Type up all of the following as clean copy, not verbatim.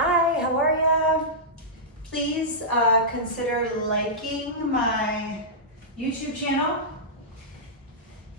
Hi, how are ya? Please consider liking my YouTube channel.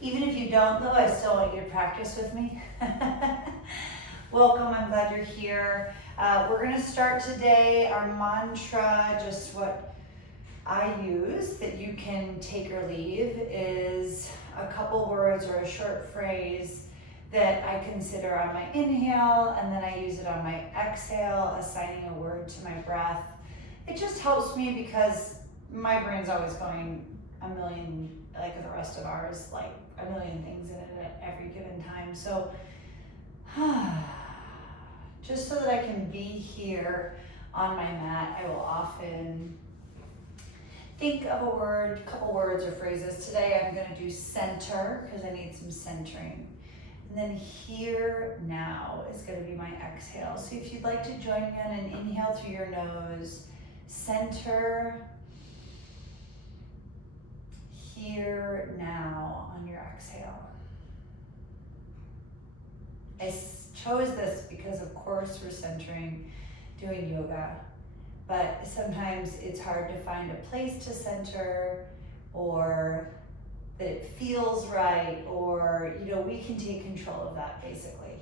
Even if you don't though, I still want you to practice with me. Welcome, I'm glad you're here. We're gonna start today our mantra, just what I use that you can take or leave is a couple words or a short phrase that I consider on my inhale, and then I use it on my exhale, assigning a word to my breath. It just helps me because my brain's always going a million, like the rest of ours, like a million things in it at every given time. So, just so that I can be here on my mat, I will often think of a word, couple words or phrases. Today I'm gonna do center, because I need some centering. And then here now is going to be my exhale. So if you'd like to join me on an inhale through your nose, center, here now on your exhale. I chose this because of course we're centering, doing yoga, but sometimes it's hard to find a place to center or that it feels right, or we can take control of that basically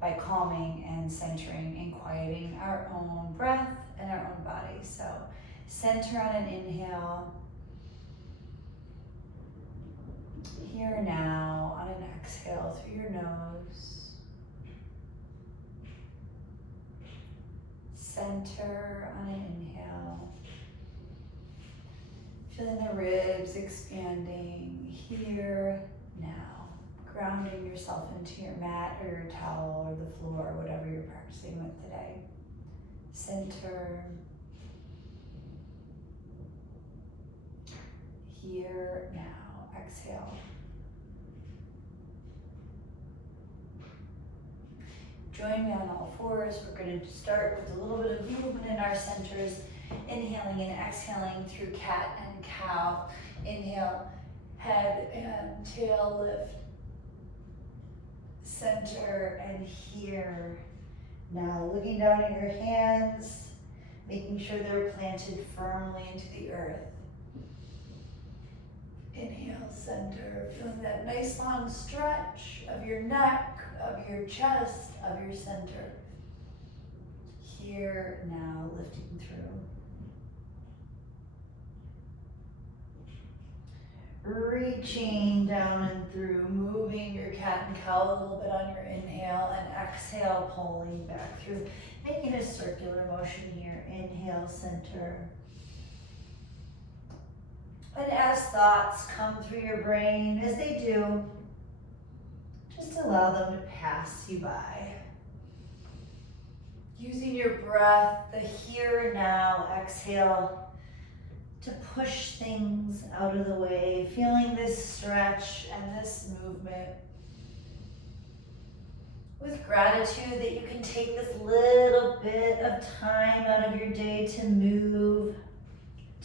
by calming and centering and quieting our own breath and our own body. So center on an inhale, here now on an exhale through your nose, center on an inhale. Feeling the ribs expanding here now. Grounding yourself into your mat or your towel or the floor, whatever you're practicing with today. Center. Here now. Exhale. Join me on all fours. We're going to start with a little bit of movement in our centers. Inhaling and exhaling through cat and cow. Inhale, head and tail lift. Center and here. Now looking down at your hands, making sure they're planted firmly into the earth. Inhale, center, feeling that nice long stretch of your neck, of your chest, of your center. Here, now lifting through. Reaching down and through, moving your cat and cow a little bit on your inhale, and exhale, pulling back through, making a circular motion here. Inhale, center. And as thoughts come through your brain, as they do, just allow them to pass you by. Using your breath, the here and now, exhale, to push things out of the way, feeling this stretch and this movement. With gratitude that you can take this little bit of time out of your day to move,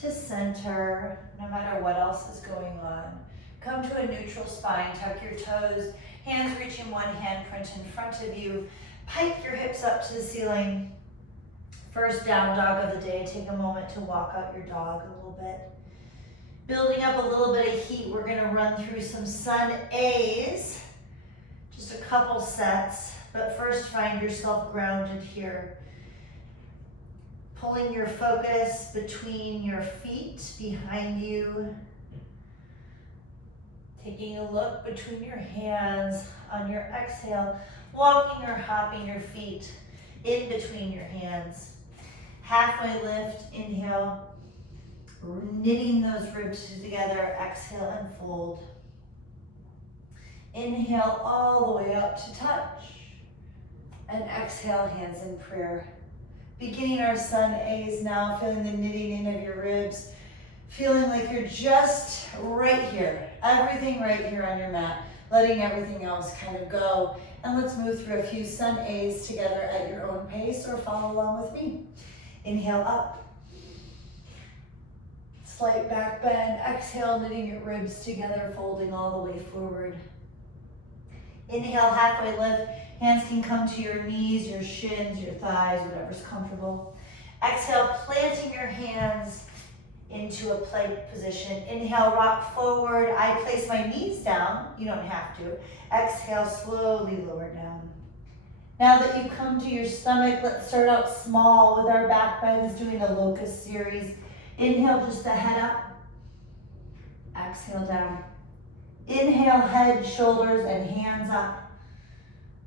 to center, no matter what else is going on. Come to a neutral spine, tuck your toes, hands reaching one handprint in front of you, pike your hips up to the ceiling. First down dog of the day, take a moment to walk out your dog a little bit. Building up a little bit of heat, we're gonna run through some sun A's, just a couple sets, but first find yourself grounded here. Pulling your focus between your feet behind you. Taking a look between your hands on your exhale, walking or hopping your feet in between your hands. Halfway lift, inhale, knitting those ribs together, exhale and fold. Inhale all the way up to touch, and exhale, hands in prayer. Beginning our sun A's now, feeling the knitting in of your ribs, feeling like you're just right here, everything right here on your mat, letting everything else kind of go. And let's move through a few sun A's together at your own pace, or follow along with me. Inhale up. Slight back bend. Exhale, knitting your ribs together, folding all the way forward. Inhale, halfway lift. Hands can come to your knees, your shins, your thighs, whatever's comfortable. Exhale, planting your hands into a plank position. Inhale, rock forward. I place my knees down. You don't have to. Exhale, slowly lower down. Now that you've come to your stomach, let's start out small with our back bends, doing a locust series. Inhale, just the head up. Exhale, down. Inhale, head, shoulders, and hands up.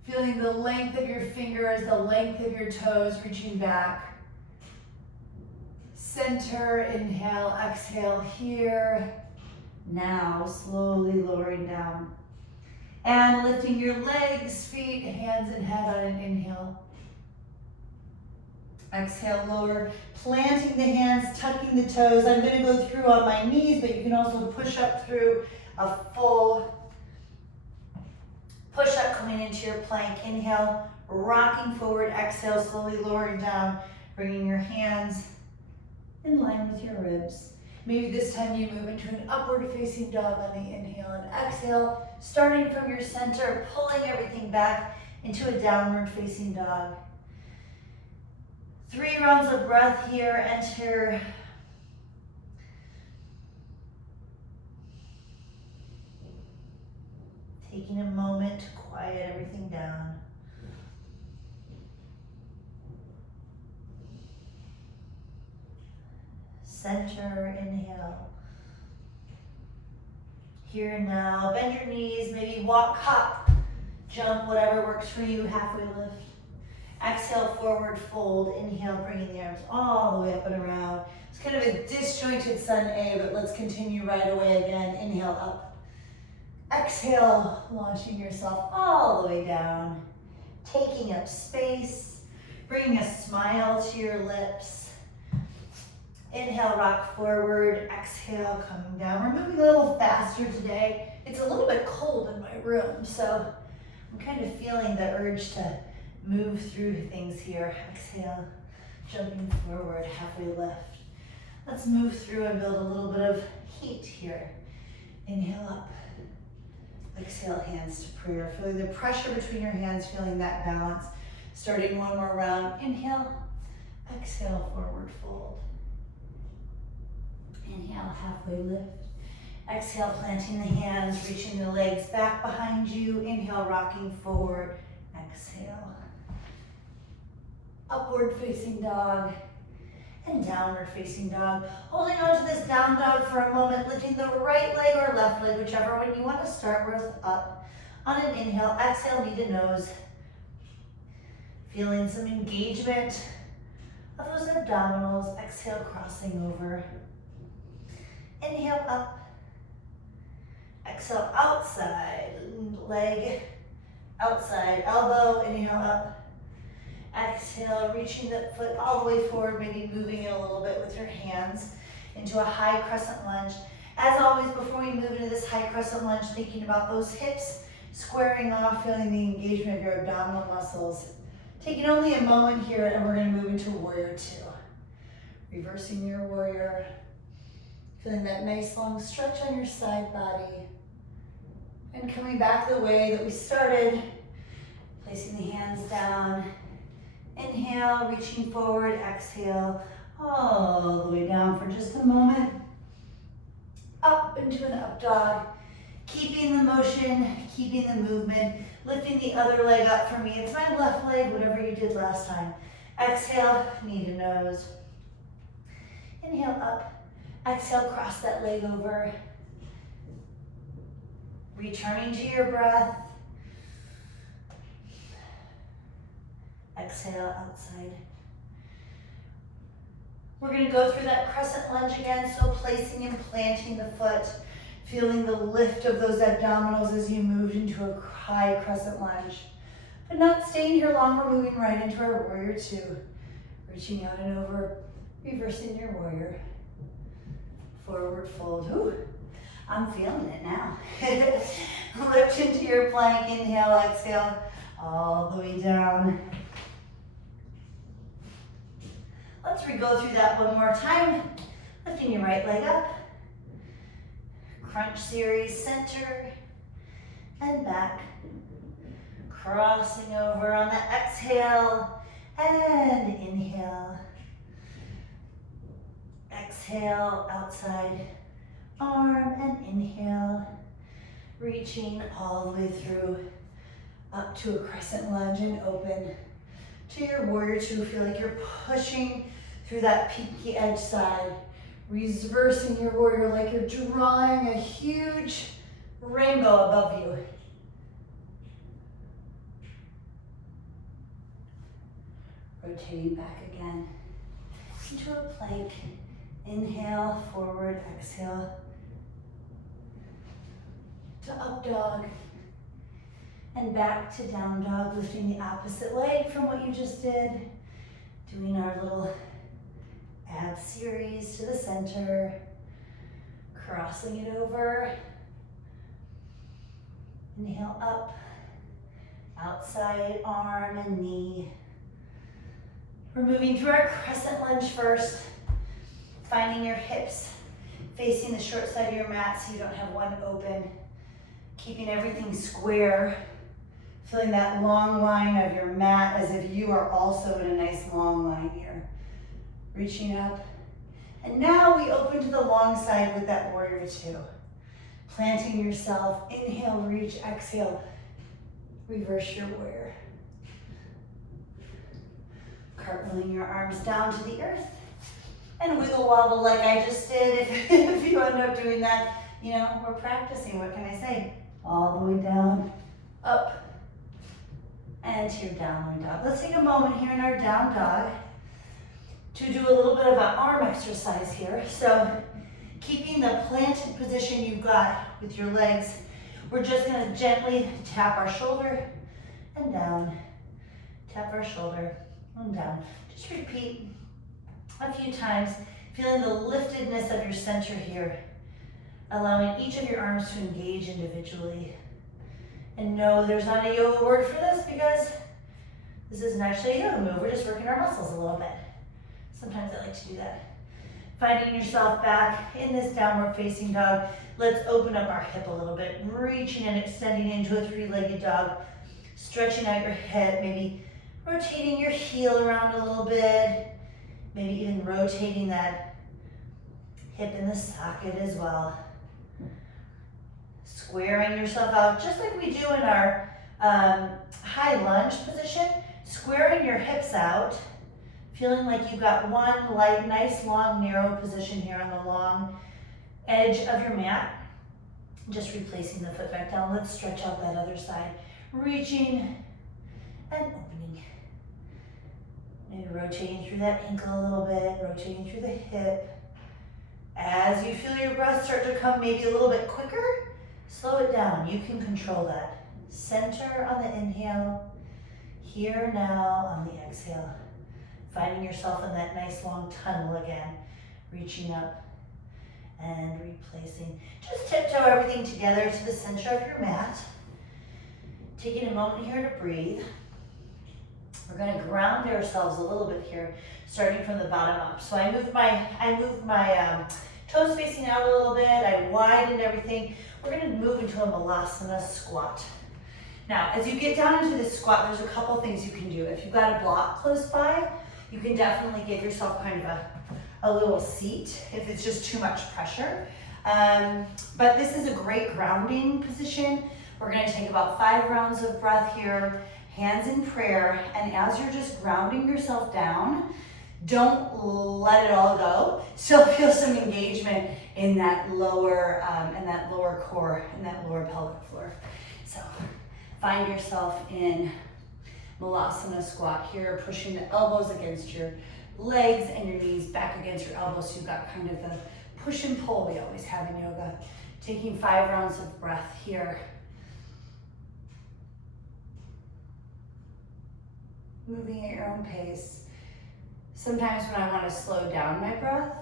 Feeling the length of your fingers, the length of your toes, reaching back. Center, inhale, exhale here. Now, slowly lowering down. And lifting your legs, feet, hands, and head on an inhale. Exhale, lower, planting the hands, tucking the toes. I'm gonna go through on my knees, but you can also push up through a full push up coming into your plank. Inhale, rocking forward. Exhale, slowly lowering down, bringing your hands in line with your ribs. Maybe this time you move into an upward facing dog on the inhale and exhale, starting from your center, pulling everything back into a downward facing dog. 3 rounds of breath here. Enter. Taking a moment to quiet everything down. Center, inhale. Here and now, bend your knees, maybe walk, hop, jump, whatever works for you, halfway lift. Exhale, forward fold. Inhale, bringing the arms all the way up and around. It's kind of a disjointed sun A, but let's continue right away again. Inhale, up. Exhale, launching yourself all the way down. Taking up space, bringing a smile to your lips. Inhale, rock forward. Exhale, coming down. We're moving a little faster today. It's a little bit cold in my room, so I'm kind of feeling the urge to move through things here. Exhale, jumping forward, halfway lift. Let's move through and build a little bit of heat here. Inhale up. Exhale, hands to prayer. Feeling the pressure between your hands, feeling that balance. Starting one more round. Inhale, exhale, forward fold. Inhale, halfway lift. Exhale, planting the hands, reaching the legs back behind you. Inhale, rocking forward. Exhale. Upward facing dog and downward facing dog. Holding on to this down dog for a moment, lifting the right leg or left leg, whichever one you want to start with, up. On an inhale, exhale, knee to nose. Feeling some engagement of those abdominals. Exhale, crossing over. Inhale, up. Exhale, outside leg, outside elbow. Inhale, up. Exhale, reaching the foot all the way forward, maybe moving it a little bit with your hands into a high crescent lunge. As always, before we move into this high crescent lunge, thinking about those hips squaring off, feeling the engagement of your abdominal muscles. Taking only a moment here, and we're going to move into warrior 2. Reversing your warrior. Feeling that nice long stretch on your side body. And coming back the way that we started. Placing the hands down. Inhale, reaching forward. Exhale, all the way down for just a moment. Up into an up dog. Keeping the motion, keeping the movement. Lifting the other leg up. For me, it's my left leg, whatever you did last time. Exhale, knee to nose. Inhale, up. Exhale, cross that leg over. Returning to your breath. Exhale, outside. We're going to go through that crescent lunge again, so placing and planting the foot, feeling the lift of those abdominals as you move into a high crescent lunge. But not staying here long, we're moving right into our warrior 2. Reaching out and over, reversing your warrior. Forward fold. Ooh, I'm feeling it now. Lift into your plank, inhale, exhale, all the way down. Let's go through that one more time. Lifting your right leg up. Crunch series, center and back. Crossing over on the exhale and inhale. Exhale, outside arm and inhale. Reaching all the way through up to a crescent lunge and open to your warrior two. Feel like you're pushing through that pinky edge side. Reversing your warrior like you're drawing a huge rainbow above you. Rotating back again into a plank. Inhale, forward, exhale to up dog. And back to down dog, lifting the opposite leg from what you just did. Doing our little ab series to the center. Crossing it over. Inhale up. Outside arm and knee. We're moving through our crescent lunge first. Finding your hips facing the short side of your mat so you don't have one open. Keeping everything square. Feeling that long line of your mat as if you are also in a nice long line here. Reaching up. And now we open to the long side with that warrior two. Planting yourself. Inhale, reach, exhale. Reverse your warrior. Cartwheeling your arms down to the earth. And wiggle wobble like I just did. If you end up doing that, you know, we're practicing. What can I say? All the way down, up, and to your downward dog. Let's take a moment here in our down dog to do a little bit of an arm exercise here. So keeping the planted position you've got with your legs, we're just gonna gently tap our shoulder and down, tap our shoulder and down. Just repeat a few times, feeling the liftedness of your center here, allowing each of your arms to engage individually. And no, there's not a yoga word for this because this isn't actually a yoga move. We're just working our muscles a little bit. Sometimes I like to do that. Finding yourself back in this downward facing dog. Let's open up our hip a little bit, reaching and extending into a three-legged dog, stretching out your hip, maybe rotating your heel around a little bit, maybe even rotating that hip in the socket as well. Squaring yourself out, just like we do in our high lunge position, squaring your hips out, feeling like you've got one light, nice, long, narrow position here on the long edge of your mat. Just replacing the foot back down. Let's stretch out that other side. Reaching and opening. Maybe rotating through that ankle a little bit, rotating through the hip. As you feel your breath start to come maybe a little bit quicker, slow it down. You can control that. Center on the inhale. Here now on the exhale. Finding yourself in that nice long tunnel again. Reaching up and replacing. Just tiptoe everything together to the center of your mat. Taking a moment here to breathe. We're going to ground ourselves a little bit here, starting from the bottom up. So I moved my toes facing out a little bit. I widened everything. We're going to move into a Malasana squat. Now, as you get down into this squat, there's a couple things you can do. If you've got a block close by, you can definitely give yourself kind of a little seat if it's just too much pressure. But this is a great grounding position. We're going to take about 5 rounds of breath here, hands in prayer, and as you're just grounding yourself down, don't let it all go. Still feel some engagement in that lower core, in that lower pelvic floor. So find yourself in Malasana squat here, pushing the elbows against your legs and your knees back against your elbows. So you've got kind of the push and pull we always have in yoga. Taking 5 rounds of breath here. Moving at your own pace. Sometimes when I want to slow down my breath,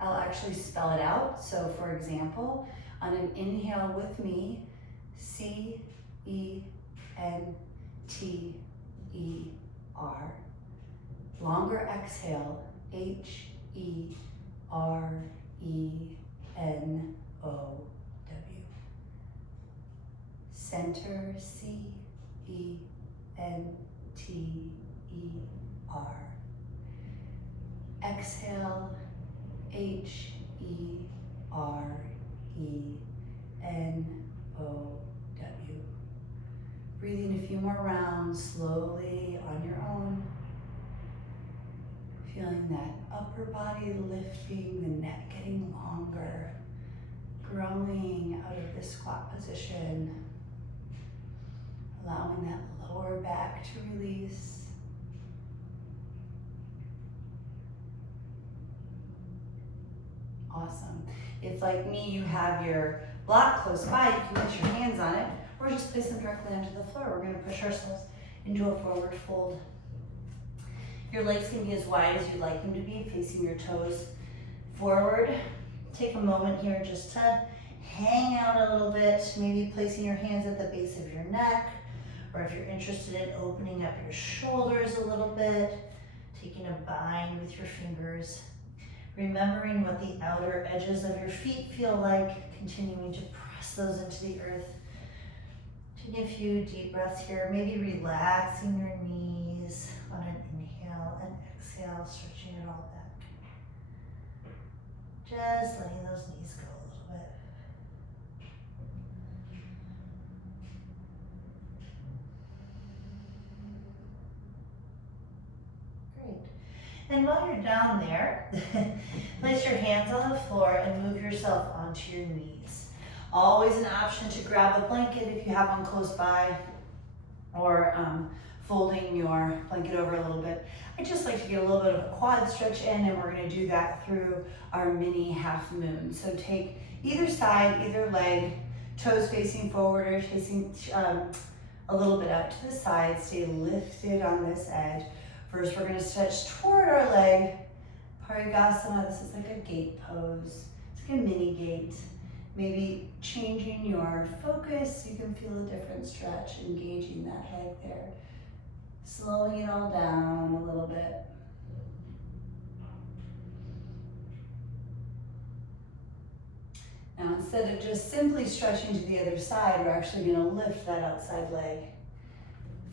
I'll actually spell it out. So for example, on an inhale with me, C-E-N-T-E-R. Longer exhale, H-E-R-E-N-O-W. Center, C-E-N-T-E-R. Exhale, H-E-R-E-N-O-W. Breathing a few more rounds slowly on your own. Feeling that upper body lifting, the neck getting longer, growing out of this squat position. Allowing that lower back to release. Awesome. If, like me, you have your block close by, you can put your hands on it or just place them directly onto the floor. We're going to push ourselves into a forward fold. Your legs can be as wide as you'd like them to be, facing your toes forward. Take a moment here just to hang out a little bit, maybe placing your hands at the base of your neck, or if you're interested in opening up your shoulders a little bit, taking a bind with your fingers. Remembering what the outer edges of your feet feel like, continuing to press those into the earth. Taking a few deep breaths here, maybe relaxing your knees on an inhale and exhale, stretching it all back. Just letting those knees go a little bit. And while you're down there, place your hands on the floor and move yourself onto your knees. Always an option to grab a blanket if you have one close by, or folding your blanket over a little bit. I just like to get a little bit of a quad stretch in, and we're going to do that through our mini half moon. So take either side, either leg, toes facing forward or facing a little bit out to the side. Stay lifted on this edge. First, we're going to stretch toward our leg. Parigasana, this is like a gate pose. It's like a mini gate. Maybe changing your focus, you can feel a different stretch, engaging that leg there. Slowing it all down a little bit. Now, instead of just simply stretching to the other side, we're actually going to lift that outside leg.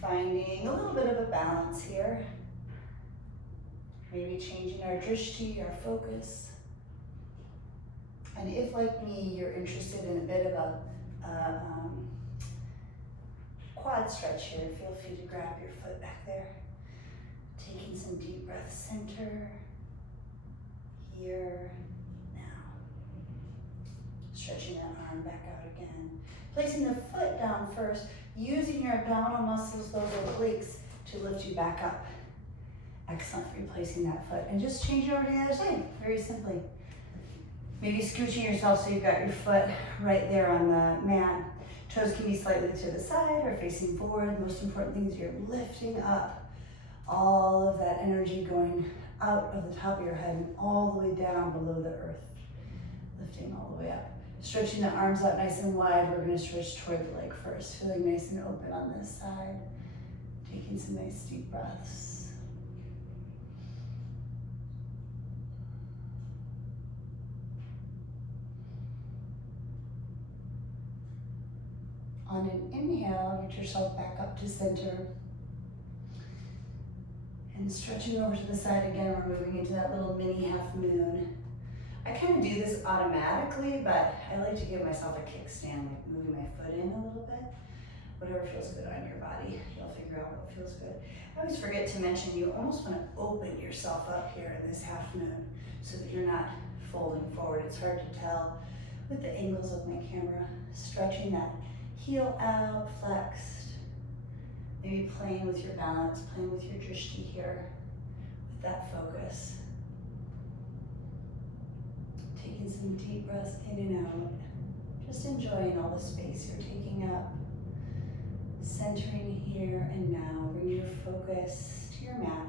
Finding a little bit of a balance here. Maybe changing our drishti, our focus. And if, like me, you're interested in a bit of a quad stretch here, feel free to grab your foot back there. Taking some deep breaths, center, here, now. Stretching that arm back out again. Placing the foot down first, using your abdominal muscles, those obliques, to lift you back up. Excellent, replacing that foot. And just change it over to the other side, very simply. Maybe scooching yourself so you've got your foot right there on the mat. Toes can be slightly to the side or facing forward. The most important thing is you're lifting up all of that energy going out of the top of your head and all the way down below the earth. Lifting all the way up. Stretching the arms out nice and wide. We're going to stretch toward the leg first. Feeling nice and open on this side. Taking some nice deep breaths. On an inhale, get yourself back up to center. And stretching over to the side again, we're moving into that little mini half moon. I kind of do this automatically, but I like to give myself a kickstand, like moving my foot in a little bit. Whatever feels good on your body, you'll figure out what feels good. I always forget to mention you almost want to open yourself up here in this half moon so that you're not folding forward. It's hard to tell with the angles of my camera. Stretching that heel out, flexed. Maybe playing with your balance, playing with your drishti here with that focus. Taking some deep breaths in and out. Just enjoying all the space you're taking up. Centering here and now. Bring your focus to your mat.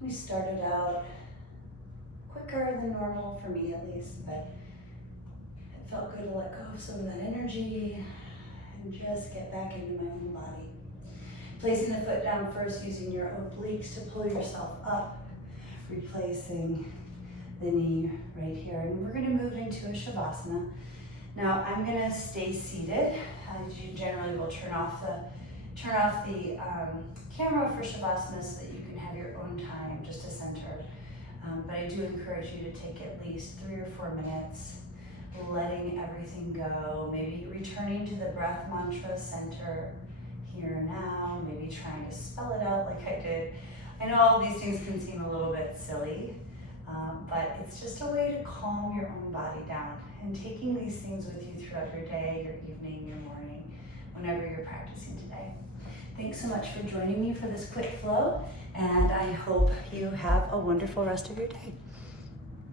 We started out quicker than normal, for me at least, but it felt good to let go of some of that energy and just get back into my own body. Placing the foot down first, using your obliques to pull yourself up, replacing the knee right here. And we're gonna move into a Shavasana. Now I'm gonna stay seated. You generally will turn off the turn off the camera for Shavasana so that you can have your own time just to center. But I do encourage you to take at least 3 or 4 minutes, letting everything go, maybe returning to the breath mantra, center here and now, maybe trying to spell it out like I did. I know all these things can seem a little bit silly, but it's just a way to calm your own body down, and taking these things with you throughout your day, your evening, your morning, whenever you're practicing today. Thanks so much for joining me for this quick flow, and I hope you have a wonderful rest of your day.